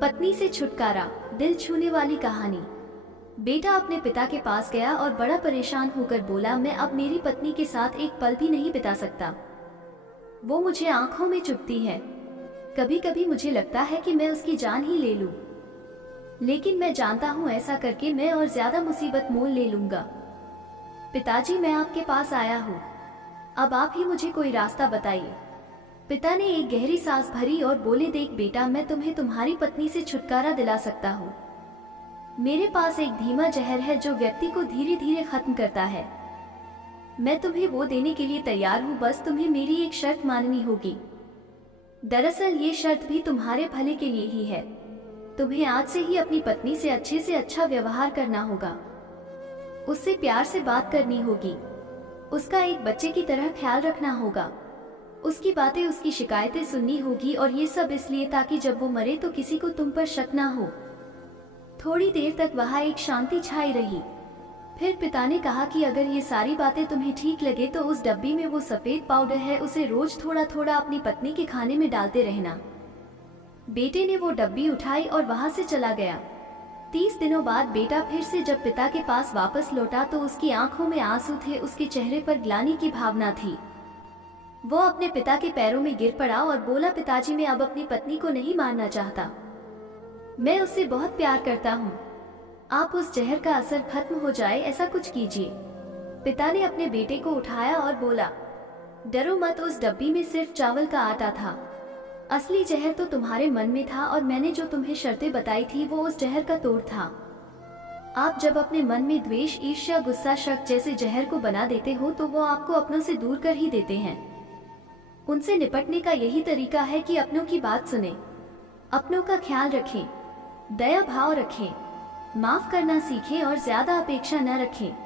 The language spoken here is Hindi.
पत्नी से छुटकारा, दिल छूने वाली कहानी। बेटा अपने पिता के पास गया और बड़ा परेशान होकर बोला, मैं अब मेरी पत्नी के साथ एक पल भी नहीं बिता सकता। वो मुझे आंखों में चुभती है। कभी कभी मुझे लगता है कि मैं उसकी जान ही ले लूं, लेकिन मैं जानता हूं ऐसा करके मैं और ज्यादा मुसीबत मोल ले लूंगा। पिताजी, मैं आपके पास आया हूं, अब आप ही मुझे कोई रास्ता बताइए। पिता ने एक गहरी सांस भरी और बोले, देख बेटा, मैं तुम्हें तुम्हारी पत्नी से छुटकारा दिला सकता हूँ। मेरे पास एक धीमा जहर है जो व्यक्ति को धीरे धीरे खत्म करता है। मैं तुम्हें वो देने के लिए तैयार हूँ, बस तुम्हें मेरी एक शर्त माननी होगी। दरअसल ये शर्त भी तुम्हारे भले के लिए ही है। तुम्हें आज से ही अपनी पत्नी से अच्छे से अच्छा व्यवहार करना होगा, उससे प्यार से बात करनी होगी, उसका एक बच्चे की तरह ख्याल रखना होगा, उसकी बातें, उसकी शिकायतें सुननी होगी, और ये सब इसलिए ताकि जब वो मरे तो किसी को तुम पर शक ना हो। थोड़ी देर तक वहां एक शांति छाई रही। फिर पिता ने कहा कि अगर ये सारी बातें तुम्हें ठीक लगे तो उस डब्बी में वो सफेद पाउडर है, उसे रोज थोड़ा थोड़ा अपनी पत्नी के खाने में डालते रहना। बेटे ने वो डब्बी उठाई और वहां से चला गया। 30 दिनों बाद बेटा फिर से जब पिता के पास वापस लौटा तो उसकी आंखों में आंसू थे, उसके चेहरे पर ग्लानि की भावना थी। वो अपने पिता के पैरों में गिर पड़ा और बोला, पिताजी, मैं अब अपनी पत्नी को नहीं मारना चाहता। मैं उससे बहुत प्यार करता हूँ। आप उस जहर का असर खत्म हो जाए ऐसा कुछ कीजिए। पिता ने अपने बेटे को उठाया और बोला, डरो मत, उस डब्बी में सिर्फ चावल का आटा था। असली जहर तो तुम्हारे मन में था, और मैंने जो तुम्हें शर्तें बताई थी वो उस जहर का तोड़ था। आप जब अपने मन में द्वेष, ईर्ष्या, गुस्सा, शक जैसे जहर को बना देते हो तो वो आपको अपनों से दूर कर ही देते हैं। उनसे निपटने का यही तरीका है कि अपनों की बात सुने, अपनों का ख्याल रखें, दया भाव रखें, माफ करना सीखें और ज्यादा अपेक्षा न रखें।